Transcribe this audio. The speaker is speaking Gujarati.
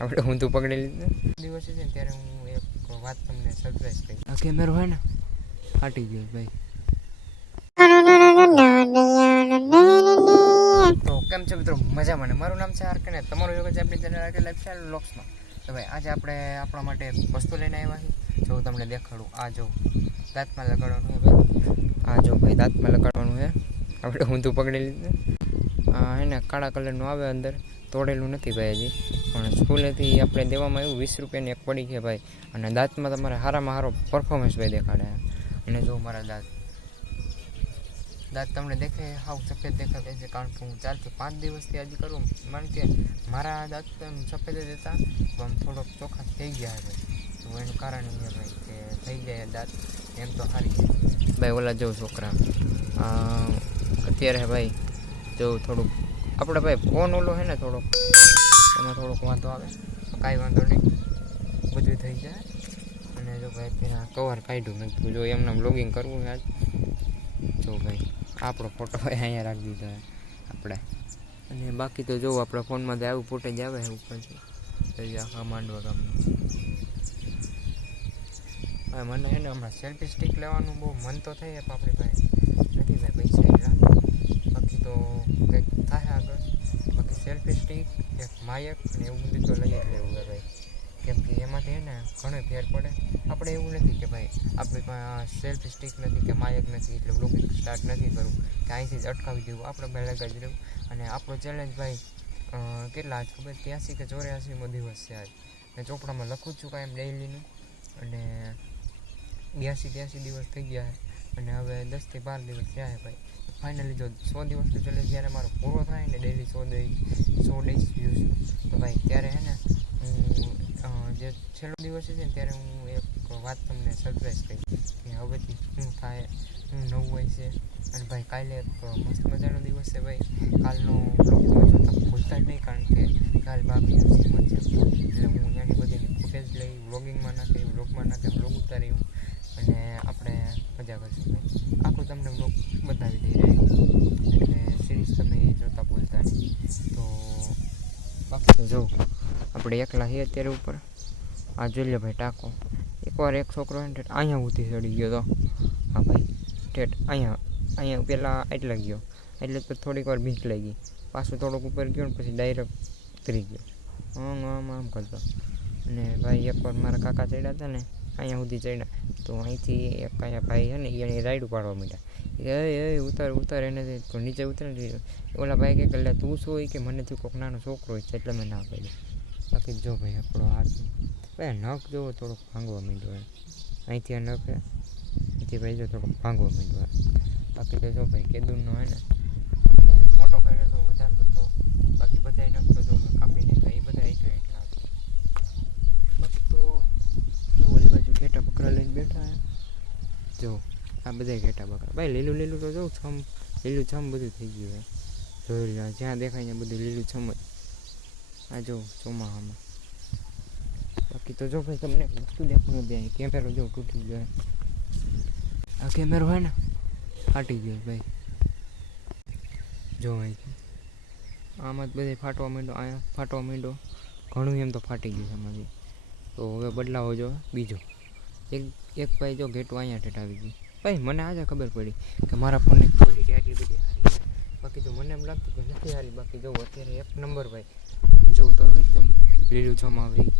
આપણે હું તું પકડી લીધું દિવસે છે ને ત્યારે હું એક વાત તમને સરપ્રાઈઝ કરી. આ કેમેરો હોય ને ફાટી ગયો ભાઈ. તો કેમ છે મિત્રો, મજામાં ને? મારું નામ છે આરકે ને તમારું યોગ છે આપણી ચેનલ આરકે લાઈફસ્ટાઈલ વ્લોગ્સમાં. તો ભાઈ આજે આપણે આપણા માટે એક વસ્તુ લઈને આવ્યા છીએ. જો તમને દેખાડું, આ જો દાંતમાં લગાડવાનું છે ભાઈ. આ જો ભાઈ દાંતમાં લગાડવાનું છે. આપણે ઊંધું પકડી લીધું. હે ને કાળા કલરનું આવે અંદર, તોડેલું નથી ભાઈ હજી, પણ સ્કૂલેથી આપણે દેવામાં આવ્યું 20 રૂપિયાની એક પડી છે ભાઈ. અને દાંતમાં તમારે સારામાં સારો પરફોર્મન્સ ભાઈ દેખાડે. અને જો મારા દાંત તમને દેખે હાવ સફેદ દેખાતા છે, કારણ કે હું 4 થી 5 દિવસથી હજી કરું. કારણ કે મારા દાંત સફેદ જ હતા, તો આમ થોડોક ચોખ્ખા થઈ ગયા છે ભાઈ. તો એનું કારણ એ ભાઈ કે થઈ જાય દાંત એમ તો સારી જાય ભાઈ. ઓલા જો છોકરા અત્યારે ભાઈ જો થોડુંક આપણે ભાઈ ફોન ઓલો છે ને થોડોક એમાં થોડોક વાંધો આવે, કાંઈ વાંધો નહીં, બધું થઈ જાય. અને જો ભાઈ ત્યાં કવર કાઢ્યું મેં કીધું જો એમને બ્લોગિંગ કરવું આજ. જો ભાઈ આપણો ફોટો અહીંયા રાખી દીધો આપણે. અને બાકી તો જો આપણા ફોનમાં આવું ફૂટેજ આવે છે ઉપરથી આખા માંડવા ગામનું. હા મને છે ને હમણાં સેલ્ફી સ્ટિક લેવાનું બહુ મન તો થઈ પણ આપણી પાસે નથી ભાઈ પૈસા એટલા. બાકી તો કંઈક થાય આગળ. બાકી સેલ્ફી સ્ટિક એક માયક અને એવું બધું તો લઈ જ લેવું છે ભાઈ, કેમ કે એમાંથી છે ને ઘણો ફેર પડે. આપણે એવું નથી કે ભાઈ આપણી પાસે સેલ્ફી સ્ટિક નથી કે માયક નથી એટલે બ્લોગિંગ સ્ટાર્ટ નથી કરવું કે અહીંથી જ અટકાવી દેવું. આપણે ભાઈ લગાવી જ રહેવું. અને આપણો ચેલેન્જ ભાઈ કેટલા આજ ખબર 83 કે 84મો દિવસ છે આજ. મેં ચોપડામાં લખું જ છું કાંઈ એમ ડેઇલીનું. અને 82-83 દિવસ થઈ ગયા છે. અને હવે 10 થી 12 દિવસ થયા છે ભાઈ. ફાઇનલી જો 100 દિવસનો ચેલેન્જ જ્યારે મારો પૂરો થાય ને, ડેલી 100 ડેઝ વ્યૂઝ, તો ભાઈ ત્યારે છે ને હું જે છેલ્લો દિવસ છે ને ત્યારે હું એક વાત તમને સરપ્રાઈઝ કરી કે હવેથી શું થાય, શું નવું હોય છે. અને ભાઈ કાલે એક મસ્ત મજાનો દિવસ છે ભાઈ. કાલનો બ્લોગ તમે જોતા ભૂલતા જ નહીં, કારણ કે કાલ ભાભી શ્રીમત છે એટલે હું ત્યાંની બધીની ફૂટેજ લઈ વ્લોગિંગમાં નાખી, વ્લોગમાં નાખી, વ્લોગ ઉતારી અને આપણે મજા કરીશું ભાઈ. આખું તમને વ્લોગ બતાવી દઈ રહ્યું એટલે સિરીઝ તમે જોતા ભૂલતા નહીં. તો બાકી તો જો આપણે એકલા છીએ અત્યારે ઉપર. આ જોઈ લે ભાઈ ટાંકો. એકવાર એક છોકરો ને અહીંયા ઉધી ચડી ગયો તો. હા ભાઈ ઠેઠ અહીંયા પહેલાં એટલે ગયો, એટલે તો થોડીક વાર બીક લાગી. પાછું થોડુંક ઉપર ગયો ને પછી ડાયરેક્ટ ઉતરી ગયો. આમ કરતો. અને ભાઈ એકવાર મારા કાકા ચડ્યા હતા ને, અહીંયા સુધી ચડ્યા તો અહીંથી એક અહીંયા ભાઈ છે ને એને રાઈડ ઉપાડવા માંડ્યા કે ઉતાર એને તો નીચે ઉતરે. ઓલા ભાઈ કે એટલે તું શું હોય કે મને તું કોઈક નાનો છોકરો હોય છે એટલે મેં ના પાડ્યું. બાકી જો ભાઈ આપણો હાથ ભાઈ નખ જોવો થોડોક ભાંગવા માંડ્યો હોય અહીંથી. આ નખ અહીંથી ભાઈ જો થોડોક ભાંગવા માંડ્યો હોય. બાકી તો જો ભાઈ કેદુરનો હોય ને મેં મોટો કર્યો તો વધારે તો. બાકી બધા નખ તો જો મેં કાપી નાખ્યા, એ બધા એટલા હતા. બાકી તો જો ઓલી બાજુ ઘેટા બકરા લઈને બેઠા હે. જો આ બધા ઘેટા બકરા ભાઈ લીલું તો જો લીલું છમ બધું થઈ ગયું હોય. જોઈ લો જ્યાં દેખાય ત્યાં બધું લીલું છમ જ. આ જો ચોમાહામાં. બાકી તો જો ભાઈ તમને વસ્તુ દેખાડું બે કેમેરો જો તૂટી ગયો. આ કેમેરો હોય ને ફાટી ગયો ભાઈ. જો અહીંથી આમાં જ બધે ફાટવા માંડ્યો, અહીંયા ફાટવા માંડ્યો, ઘણું એમ તો ફાટી ગયું એમાંથી. તો હવે બદલાવો જો બીજો એક ભાઈ જો ઘેટું અહીંયા ઠેઠ આવી ગયું ભાઈ. મને આજે ખબર પડી કે મારા ફોનની ક્વોલિટી આટલી બધી સારી. બાકી તો મને એમ લાગતું કે નથી સારી. બાકી જો અત્યારે 1 નંબર ભાઈ. જોઉં તો એકદમ લીલું છમ આવી